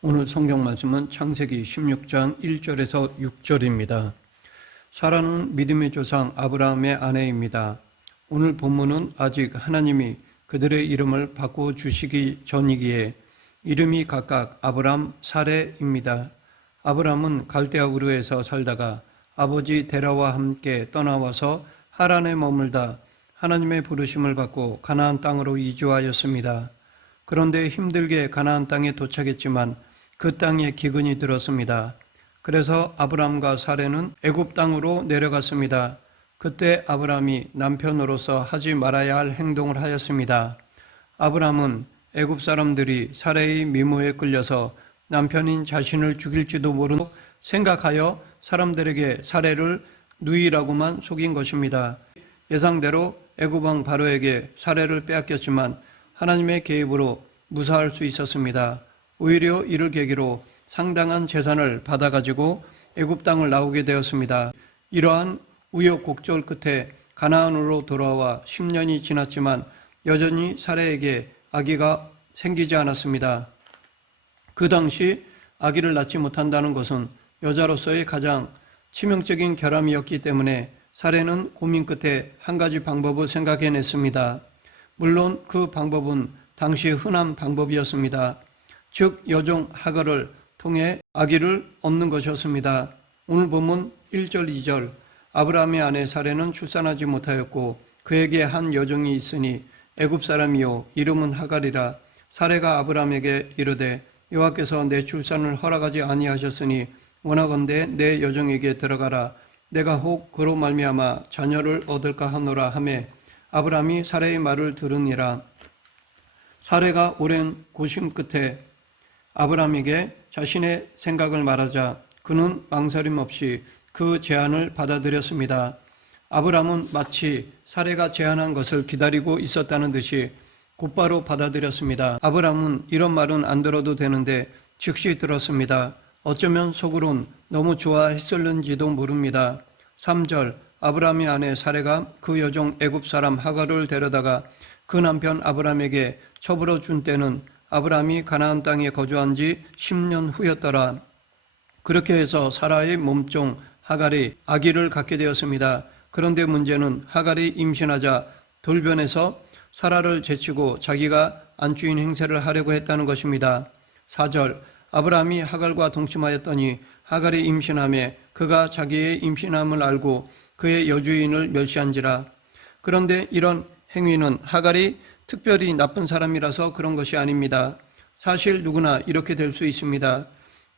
오늘 성경 말씀은 창세기 16장 1절에서 6절입니다. 사라는 믿음의 조상 아브라함의 아내입니다. 오늘 본문은 아직 하나님이 그들의 이름을 바꿔주시기 전이기에 이름이 각각 아브람, 사레입니다. 아브람은 갈대아 우르에서 살다가 아버지 데라와 함께 떠나와서 하란에 머물다 하나님의 부르심을 받고 가나안 땅으로 이주하였습니다. 그런데 힘들게 가나안 땅에 도착했지만 그 땅에 기근이 들었습니다. 그래서 아브람과 사레는 애굽 땅으로 내려갔습니다. 그때 아브람이 남편으로서 하지 말아야 할 행동을 하였습니다. 아브람은 애굽 사람들이 사레의 미모에 끌려서 남편인 자신을 죽일지도 모르는 생각하여 사람들에게 사레를 누이라고만 속인 것입니다. 예상대로 애굽 왕 바로에게 사레를 빼앗겼지만 하나님의 개입으로 무사할 수 있었습니다. 오히려 이를 계기로 상당한 재산을 받아가지고 애굽 땅을 나오게 되었습니다. 이러한 우여곡절 끝에 가나안으로 돌아와 10년이 지났지만 여전히 사레에게 아기가 생기지 않았습니다. 그 당시 아기를 낳지 못한다는 것은 여자로서의 가장 치명적인 결함이었기 때문에 사레는 고민 끝에 한 가지 방법을 생각해냈습니다. 물론 그 방법은 당시 흔한 방법이었습니다. 즉 여종 하갈을 통해 아기를 얻는 것이었습니다. 오늘 본문 1절 2절 아브라함의 아내 사레는 출산하지 못하였고 그에게 한 여종이 있으니 애굽 사람이요 이름은 하갈이라. 사레가 아브라함에게 이르되 여호와께서 내 출산을 허락하지 아니하셨으니 원하건대 내 여종에게 들어가라. 내가 혹 그로 말미암아 자녀를 얻을까 하노라 하매 아브라함이 사레의 말을 들으니라. 사레가 오랜 고심 끝에 아브라함에게 자신의 생각을 말하자 그는 망설임 없이 그 제안을 받아들였습니다. 아브라함은 마치 사레가 제안한 것을 기다리고 있었다는 듯이 곧바로 받아들였습니다. 아브라함은 이런 말은 안 들어도 되는데 즉시 들었습니다. 어쩌면 속으론 너무 좋아했을는지도 모릅니다. 3절 아브라함의 아내 사레가 그 여종 애굽 사람 하갈을 데려다가 그 남편 아브라함에게 첩으로 준 때는 아브라함이 가나안 땅에 거주한 지 10년 후였더라. 그렇게 해서 사라의 몸종 하갈이 아기를 갖게 되었습니다. 그런데 문제는 하갈이 임신하자 돌변해서 사라를 제치고 자기가 안주인 행세를 하려고 했다는 것입니다. 4절 아브라함이 하갈과 동침하였더니 하갈이 임신하며 그가 자기의 임신함을 알고 그의 여주인을 멸시한지라. 그런데 이런 행위는 하갈이 특별히 나쁜 사람이라서 그런 것이 아닙니다. 사실 누구나 이렇게 될 수 있습니다.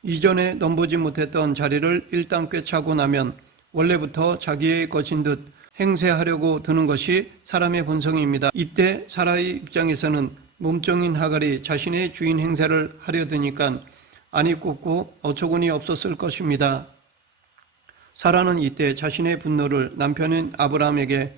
이전에 넘보지 못했던 자리를 일단 꿰차고 나면 원래부터 자기의 것인 듯 행세하려고 드는 것이 사람의 본성입니다. 이때 사라의 입장에서는 몸종인 하갈이 자신의 주인 행세를 하려 드니까 안이 꽂고 어처구니 없었을 것입니다. 사라는 이때 자신의 분노를 남편인 아브라함에게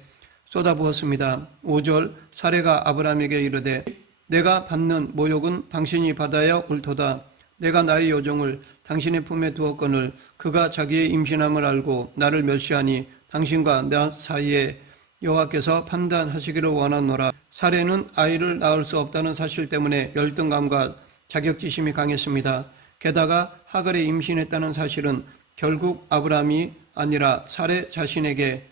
쏟아부었습니다. 5절 사레가 아브라함에게 이르되 내가 받는 모욕은 당신이 받아야 옳도다. 내가 나의 여종을 당신의 품에 두었거늘 그가 자기의 임신함을 알고 나를 멸시하니 당신과 나 사이에 여호와께서 판단하시기를 원하노라. 사레는 아이를 낳을 수 없다는 사실 때문에 열등감과 자격지심이 강했습니다. 게다가 하갈이 임신했다는 사실은 결국 아브라함이 아니라 사레 자신에게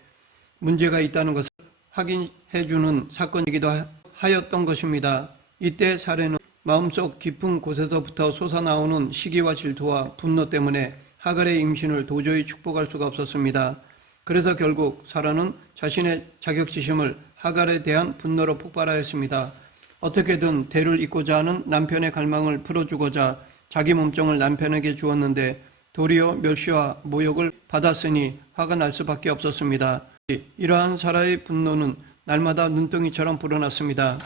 문제가 있다는 것을 확인해주는 사건이기도 하였던 것입니다. 이때 사레는 마음속 깊은 곳에서부터 솟아나오는 시기와 질투와 분노 때문에 하갈의 임신을 도저히 축복할 수가 없었습니다. 그래서 결국 사라는 자신의 자격지심을 하갈에 대한 분노로 폭발하였습니다. 어떻게든 대를 잇고자 하는 남편의 갈망을 풀어주고자 자기 몸종을 남편에게 주었는데 도리어 멸시와 모욕을 받았으니 화가 날 수밖에 없었습니다. 이러한 사라의 분노는 날마다 눈덩이처럼 불어났습니다.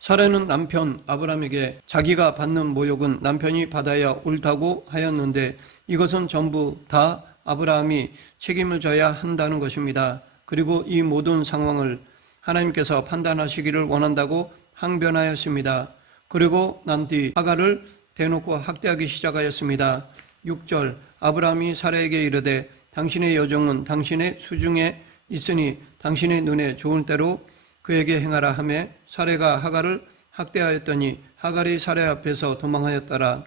사라는 남편 아브라함에게 자기가 받는 모욕은 남편이 받아야 옳다고 하였는데 이것은 전부 다 아브라함이 책임을 져야 한다는 것입니다. 그리고 이 모든 상황을 하나님께서 판단하시기를 원한다고 항변하였습니다. 그리고 난 뒤 하갈을 대놓고 학대하기 시작하였습니다. 6절 아브라함이 사라에게 이르되 당신의 여종은 당신의 수중에 있으니 당신의 눈에 좋은 대로 그에게 행하라 하매 사레가 하갈을 학대하였더니 하갈이 사라 앞에서 도망하였더라.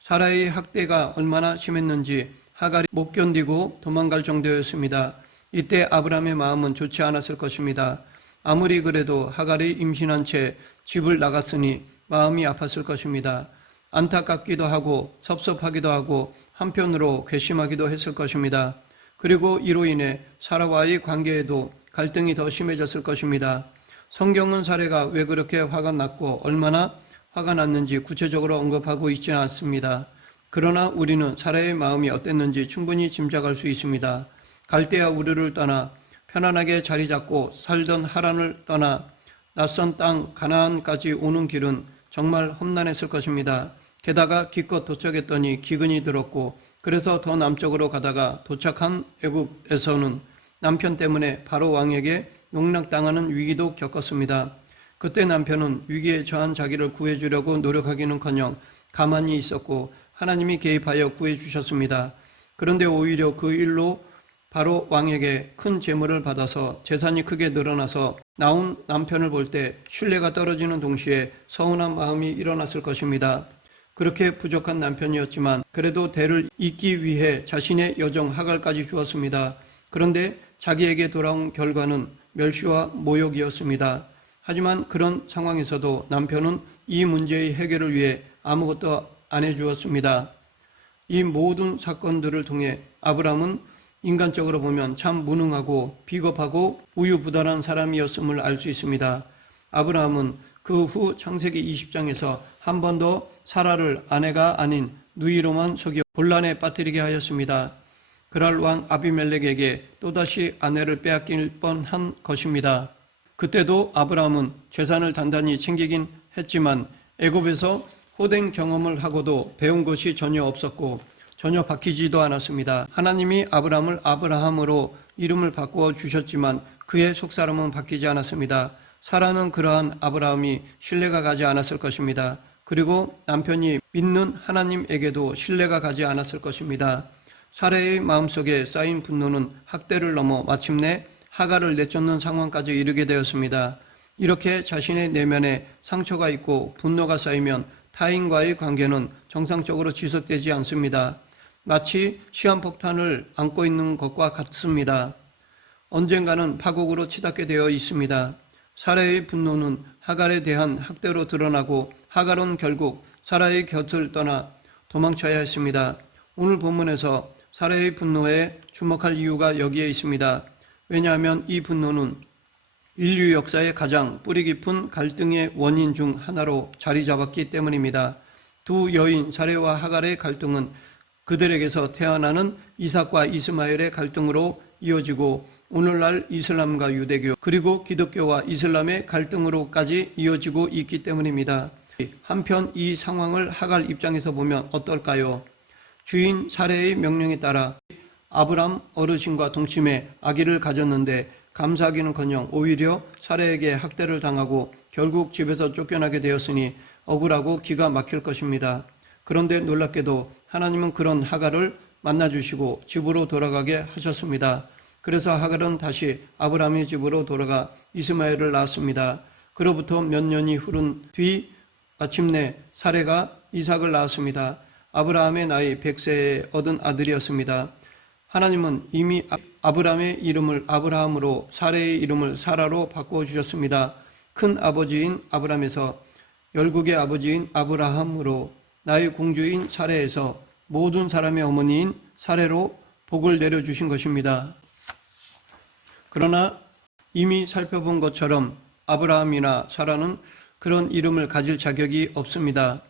사라의 학대가 얼마나 심했는지 하갈이 못 견디고 도망갈 정도였습니다. 이때 아브라함의 마음은 좋지 않았을 것입니다. 아무리 그래도 하갈이 임신한 채 집을 나갔으니 마음이 아팠을 것입니다. 안타깝기도 하고 섭섭하기도 하고 한편으로 괘씸하기도 했을 것입니다. 그리고 이로 인해 사라와의 관계에도 갈등이 더 심해졌을 것입니다. 성경은 사라가 왜 그렇게 화가 났고 얼마나 화가 났는지 구체적으로 언급하고 있지는 않습니다. 그러나 우리는 사라의 마음이 어땠는지 충분히 짐작할 수 있습니다. 갈대아 우르를 떠나 편안하게 자리 잡고 살던 하란을 떠나 낯선 땅 가나안까지 오는 길은 정말 험난했을 것입니다. 게다가 기껏 도착했더니 기근이 들었고 그래서 더 남쪽으로 가다가 도착한 애굽에서는 남편 때문에 바로 왕에게 농락당하는 위기도 겪었습니다. 그때 남편은 위기에 처한 자기를 구해주려고 노력하기는커녕 가만히 있었고 하나님이 개입하여 구해주셨습니다. 그런데 오히려 그 일로 바로 왕에게 큰 재물을 받아서 재산이 크게 늘어나서 나온 남편을 볼 때 신뢰가 떨어지는 동시에 서운한 마음이 일어났을 것입니다. 그렇게 부족한 남편이었지만 그래도 대를 잇기 위해 자신의 여종 하갈까지 주었습니다. 그런데 자기에게 돌아온 결과는 멸시와 모욕이었습니다. 하지만 그런 상황에서도 남편은 이 문제의 해결을 위해 아무것도 안 해주었습니다. 이 모든 사건들을 통해 아브라함은 인간적으로 보면 참 무능하고 비겁하고 우유부단한 사람이었음을 알 수 있습니다. 아브라함은 그 후 창세기 20장에서 한 번 더 사라를 아내가 아닌 누이로만 속여 곤란에 빠뜨리게 하였습니다. 그럴 왕 아비멜렉에게 또다시 아내를 빼앗길 뻔한 것입니다. 그때도 아브라함은 재산을 단단히 챙기긴 했지만 애굽에서 호된 경험을 하고도 배운 것이 전혀 없었고 전혀 바뀌지도 않았습니다. 하나님이 아브라함을 아브라함으로 이름을 바꾸어 주셨지만 그의 속사람은 바뀌지 않았습니다. 사라는 그러한 아브라함이 신뢰가 가지 않았을 것입니다. 그리고 남편이 믿는 하나님에게도 신뢰가 가지 않았을 것입니다. 사라의 마음속에 쌓인 분노는 학대를 넘어 마침내 하갈을 내쫓는 상황까지 이르게 되었습니다. 이렇게 자신의 내면에 상처가 있고 분노가 쌓이면 타인과의 관계는 정상적으로 지속되지 않습니다. 마치 시한폭탄을 안고 있는 것과 같습니다. 언젠가는 파국으로 치닫게 되어 있습니다. 사라의 분노는 하갈에 대한 학대로 드러나고 하갈은 결국 사라의 곁을 떠나 도망쳐야 했습니다. 오늘 본문에서 사라의 분노에 주목할 이유가 여기에 있습니다. 왜냐하면 이 분노는 인류 역사의 가장 뿌리 깊은 갈등의 원인 중 하나로 자리 잡았기 때문입니다. 두 여인 사레와 하갈의 갈등은 그들에게서 태어나는 이삭과 이스마엘의 갈등으로 이어지고 오늘날 이슬람과 유대교 그리고 기독교와 이슬람의 갈등으로까지 이어지고 있기 때문입니다. 한편 이 상황을 하갈 입장에서 보면 어떨까요? 주인 사레의 명령에 따라 아브람 어르신과 동침해 아기를 가졌는데 감사하기는커녕 오히려 사레에게 학대를 당하고 결국 집에서 쫓겨나게 되었으니 억울하고 기가 막힐 것입니다. 그런데 놀랍게도 하나님은 그런 하갈을 만나주시고 집으로 돌아가게 하셨습니다. 그래서 하갈은 다시 아브라함의 집으로 돌아가 이스마엘을 낳았습니다. 그로부터 몇 년이 흐른 뒤 마침내 사레가 이삭을 낳았습니다. 아브라함의 나이 100세에 얻은 아들이었습니다. 하나님은 이미 아브라함의 이름을 아브라함으로 사레의 이름을 사라로 바꾸어 주셨습니다. 큰 아버지인 아브라함에서 열국의 아버지인 아브라함으로 나의 공주인 사레에서 모든 사람의 어머니인 사레로 복을 내려주신 것입니다. 그러나 이미 살펴본 것처럼 아브라함이나 사라는 그런 이름을 가질 자격이 없습니다.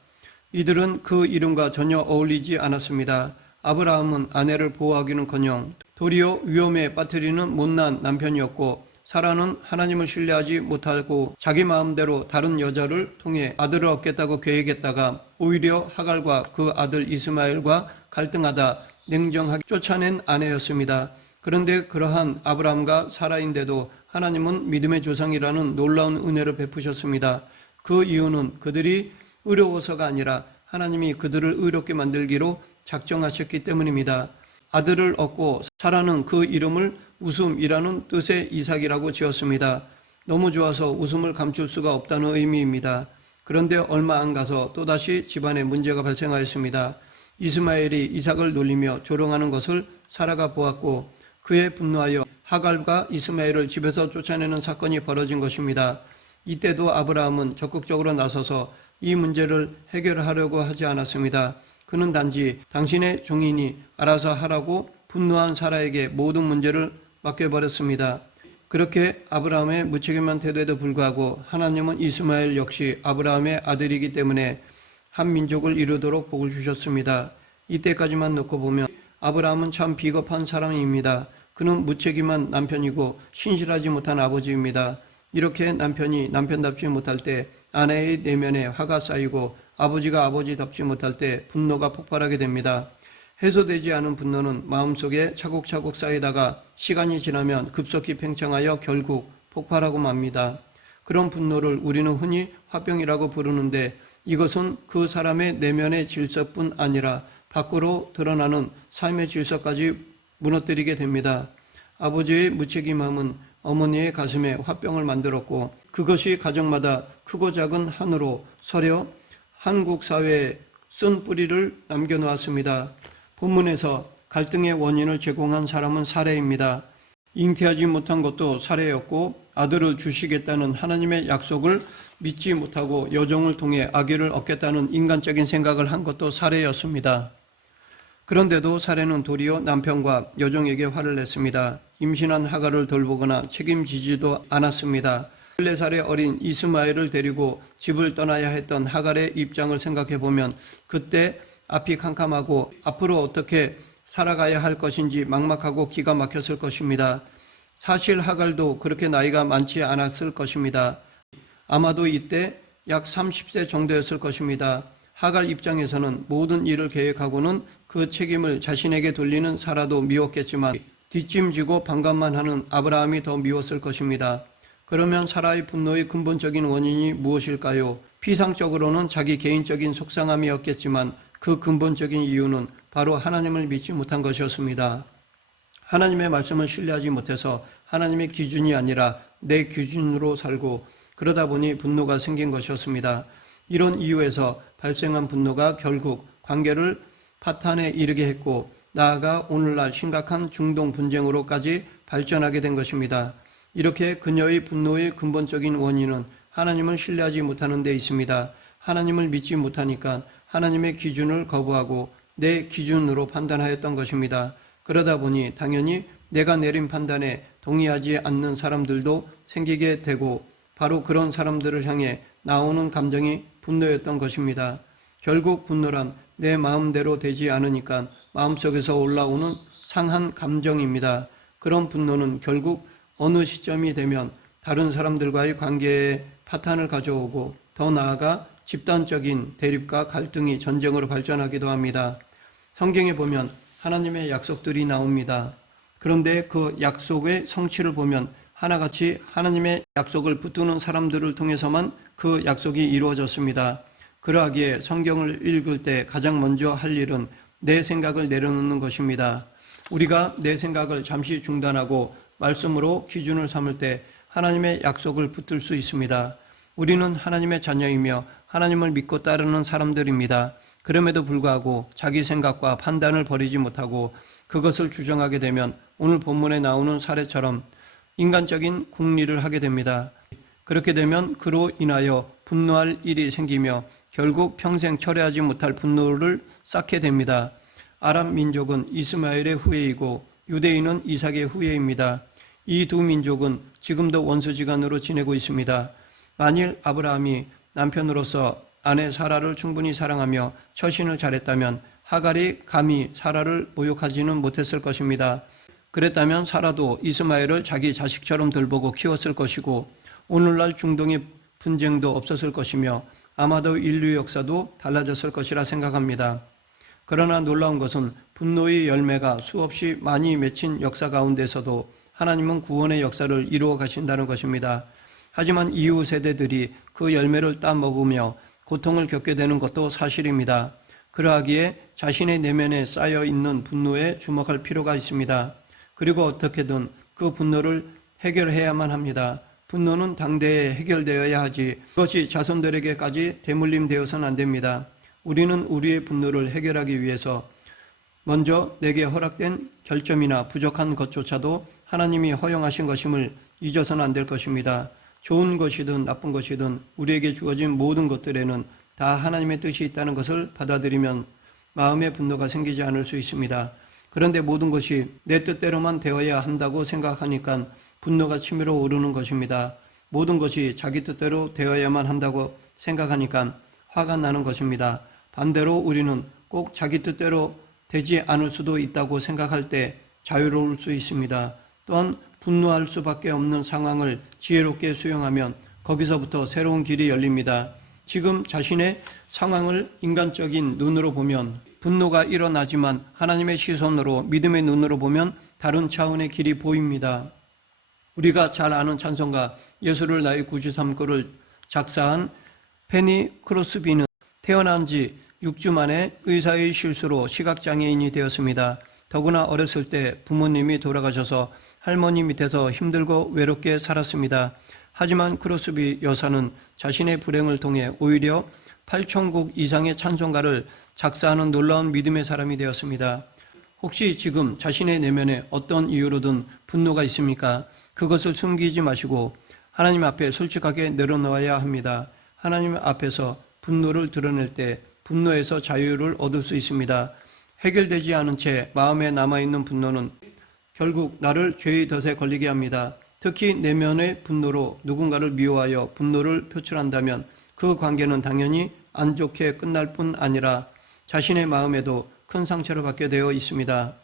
이들은 그 이름과 전혀 어울리지 않았습니다. 아브라함은 아내를 보호하기는커녕 도리어 위험에 빠뜨리는 못난 남편이었고 사라는 하나님을 신뢰하지 못하고 자기 마음대로 다른 여자를 통해 아들을 얻겠다고 계획했다가 오히려 하갈과 그 아들 이스마엘과 갈등하다 냉정하게 쫓아낸 아내였습니다. 그런데 그러한 아브라함과 사라인데도 하나님은 믿음의 조상이라는 놀라운 은혜를 베푸셨습니다. 그 이유는 그들이 의로워서가 아니라 하나님이 그들을 의롭게 만들기로 작정하셨기 때문입니다. 아들을 얻고 사라는 그 이름을 웃음이라는 뜻의 이삭이라고 지었습니다. 너무 좋아서 웃음을 감출 수가 없다는 의미입니다. 그런데 얼마 안 가서 또다시 집안에 문제가 발생하였습니다. 이스마엘이 이삭을 놀리며 조롱하는 것을 사라가 보았고 그에 분노하여 하갈과 이스마엘을 집에서 쫓아내는 사건이 벌어진 것입니다. 이때도 아브라함은 적극적으로 나서서 이 문제를 해결하려고 하지 않았습니다. 그는 단지 당신의 종인이 알아서 하라고 분노한 사라에게 모든 문제를 맡겨버렸습니다. 그렇게 아브라함의 무책임한 태도에도 불구하고 하나님은 이스마엘 역시 아브라함의 아들이기 때문에 한 민족을 이루도록 복을 주셨습니다. 이때까지만 놓고 보면 아브라함은 참 비겁한 사람입니다. 그는 무책임한 남편이고 신실하지 못한 아버지입니다. 이렇게 남편이 남편답지 못할 때 아내의 내면에 화가 쌓이고 아버지가 아버지답지 못할 때 분노가 폭발하게 됩니다. 해소되지 않은 분노는 마음속에 차곡차곡 쌓이다가 시간이 지나면 급속히 팽창하여 결국 폭발하고 맙니다. 그런 분노를 우리는 흔히 화병이라고 부르는데 이것은 그 사람의 내면의 질서뿐 아니라 밖으로 드러나는 삶의 질서까지 무너뜨리게 됩니다. 아버지의 무책임함은 어머니의 가슴에 화병을 만들었고 그것이 가정마다 크고 작은 한으로 서려 한국 사회에 쓴 뿌리를 남겨놓았습니다. 본문에서 갈등의 원인을 제공한 사람은 사레입니다. 잉태하지 못한 것도 사레였고 아들을 주시겠다는 하나님의 약속을 믿지 못하고 여종을 통해 아기를 얻겠다는 인간적인 생각을 한 것도 사레였습니다. 그런데도 사레는 도리어 남편과 여종에게 화를 냈습니다. 임신한 하갈을 돌보거나 책임지지도 않았습니다. 14살의 어린 이스마엘을 데리고 집을 떠나야 했던 하갈의 입장을 생각해 보면 그때 앞이 캄캄하고 앞으로 어떻게 살아가야 할 것인지 막막하고 기가 막혔을 것입니다. 사실 하갈도 그렇게 나이가 많지 않았을 것입니다. 아마도 이때 약 30세 정도였을 것입니다. 하갈 입장에서는 모든 일을 계획하고는 그 책임을 자신에게 돌리는 사라도 미웠겠지만 뒷짐지고 반감만 하는 아브라함이 더 미웠을 것입니다. 그러면 사라의 분노의 근본적인 원인이 무엇일까요? 피상적으로는 자기 개인적인 속상함이었겠지만 그 근본적인 이유는 바로 하나님을 믿지 못한 것이었습니다. 하나님의 말씀을 신뢰하지 못해서 하나님의 기준이 아니라 내 기준으로 살고 그러다 보니 분노가 생긴 것이었습니다. 이런 이유에서 발생한 분노가 결국 관계를 파탄에 이르게 했고 나아가 오늘날 심각한 중동 분쟁으로까지 발전하게 된 것입니다. 이렇게 그녀의 분노의 근본적인 원인은 하나님을 신뢰하지 못하는 데 있습니다. 하나님을 믿지 못하니까 하나님의 기준을 거부하고 내 기준으로 판단하였던 것입니다. 그러다 보니 당연히 내가 내린 판단에 동의하지 않는 사람들도 생기게 되고 바로 그런 사람들을 향해 나오는 감정이 분노였던 것입니다. 결국 분노란 내 마음대로 되지 않으니까 마음속에서 올라오는 상한 감정입니다. 그런 분노는 결국 어느 시점이 되면 다른 사람들과의 관계에 파탄을 가져오고 더 나아가 집단적인 대립과 갈등이 전쟁으로 발전하기도 합니다. 성경에 보면 하나님의 약속들이 나옵니다. 그런데 그 약속의 성취를 보면 하나같이 하나님의 약속을 붙드는 사람들을 통해서만 그 약속이 이루어졌습니다. 그러하기에 성경을 읽을 때 가장 먼저 할 일은 내 생각을 내려놓는 것입니다. 우리가 내 생각을 잠시 중단하고 말씀으로 기준을 삼을 때 하나님의 약속을 붙들 수 있습니다. 우리는 하나님의 자녀이며 하나님을 믿고 따르는 사람들입니다. 그럼에도 불구하고 자기 생각과 판단을 버리지 못하고 그것을 주장하게 되면 오늘 본문에 나오는 사례처럼 인간적인 궁리를 하게 됩니다. 그렇게 되면 그로 인하여 분노할 일이 생기며 결국 평생 철회하지 못할 분노를 쌓게 됩니다. 아람 민족은 이스마엘의 후예이고 유대인은 이삭의 후예입니다. 이 두 민족은 지금도 원수지간으로 지내고 있습니다. 만일 아브라함이 남편으로서 아내 사라를 충분히 사랑하며 처신을 잘했다면 하갈이 감히 사라를 모욕하지는 못했을 것입니다. 그랬다면 사라도 이스마엘을 자기 자식처럼 돌보고 키웠을 것이고 오늘날 중동의 분쟁도 없었을 것이며 아마도 인류 역사도 달라졌을 것이라 생각합니다. 그러나 놀라운 것은 분노의 열매가 수없이 많이 맺힌 역사 가운데서도 하나님은 구원의 역사를 이루어 가신다는 것입니다. 하지만 이후 세대들이 그 열매를 따먹으며 고통을 겪게 되는 것도 사실입니다. 그러하기에 자신의 내면에 쌓여 있는 분노에 주목할 필요가 있습니다. 그리고 어떻게든 그 분노를 해결해야만 합니다. 분노는 당대에 해결되어야 하지 그것이 자손들에게까지 대물림되어서는 안 됩니다. 우리는 우리의 분노를 해결하기 위해서 먼저 내게 허락된 결점이나 부족한 것조차도 하나님이 허용하신 것임을 잊어서는 안 될 것입니다. 좋은 것이든 나쁜 것이든 우리에게 주어진 모든 것들에는 다 하나님의 뜻이 있다는 것을 받아들이면 마음의 분노가 생기지 않을 수 있습니다. 그런데 모든 것이 내 뜻대로만 되어야 한다고 생각하니까 분노가 치밀어 오르는 것입니다. 모든 것이 자기 뜻대로 되어야만 한다고 생각하니까 화가 나는 것입니다. 반대로 우리는 꼭 자기 뜻대로 되지 않을 수도 있다고 생각할 때 자유로울 수 있습니다. 또한 분노할 수밖에 없는 상황을 지혜롭게 수용하면 거기서부터 새로운 길이 열립니다. 지금 자신의 상황을 인간적인 눈으로 보면 분노가 일어나지만 하나님의 시선으로 믿음의 눈으로 보면 다른 차원의 길이 보입니다. 우리가 잘 아는 찬송가 예수를 나의 구주 삼고를 작사한 페니 크로스비는 태어난 지 6주 만에 의사의 실수로 시각장애인이 되었습니다. 더구나 어렸을 때 부모님이 돌아가셔서 할머니 밑에서 힘들고 외롭게 살았습니다. 하지만 크로스비 여사는 자신의 불행을 통해 오히려 8천곡 이상의 찬송가를 작사하는 놀라운 믿음의 사람이 되었습니다. 혹시 지금 자신의 내면에 어떤 이유로든 분노가 있습니까? 그것을 숨기지 마시고 하나님 앞에 솔직하게 내려놓아야 합니다. 하나님 앞에서 분노를 드러낼 때 분노에서 자유를 얻을 수 있습니다. 해결되지 않은 채 마음에 남아있는 분노는 결국 나를 죄의 덫에 걸리게 합니다. 특히 내면의 분노로 누군가를 미워하여 분노를 표출한다면 그 관계는 당연히 안 좋게 끝날 뿐 아니라 자신의 마음에도 큰 상처를 받게 되어 있습니다.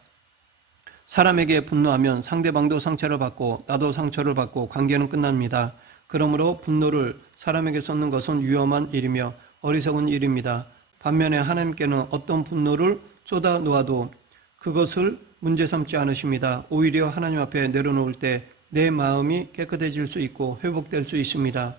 사람에게 분노하면 상대방도 상처를 받고 나도 상처를 받고 관계는 끝납니다. 그러므로 분노를 사람에게 쏟는 것은 위험한 일이며 어리석은 일입니다. 반면에 하나님께는 어떤 분노를 쏟아 놓아도 그것을 문제 삼지 않으십니다. 오히려 하나님 앞에 내려놓을 때 내 마음이 깨끗해질 수 있고 회복될 수 있습니다.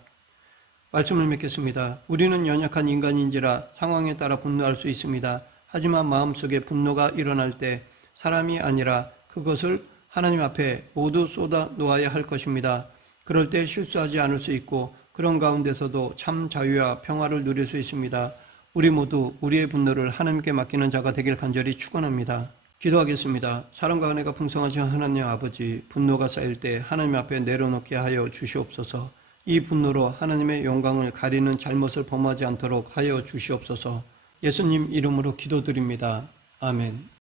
말씀을 맺겠습니다. 우리는 연약한 인간인지라 상황에 따라 분노할 수 있습니다. 하지만 마음속에 분노가 일어날 때 사람이 아니라 그것을 하나님 앞에 모두 쏟아 놓아야 할 것입니다. 그럴 때 실수하지 않을 수 있고 그런 가운데서도 참 자유와 평화를 누릴 수 있습니다. 우리 모두 우리의 분노를 하나님께 맡기는 자가 되길 간절히 축원합니다. 기도하겠습니다. 사랑과 은혜가 풍성하신 하나님 아버지, 분노가 쌓일 때 하나님 앞에 내려놓게 하여 주시옵소서. 이 분노로 하나님의 영광을 가리는 잘못을 범하지 않도록 하여 주시옵소서. 예수님 이름으로 기도드립니다. 아멘.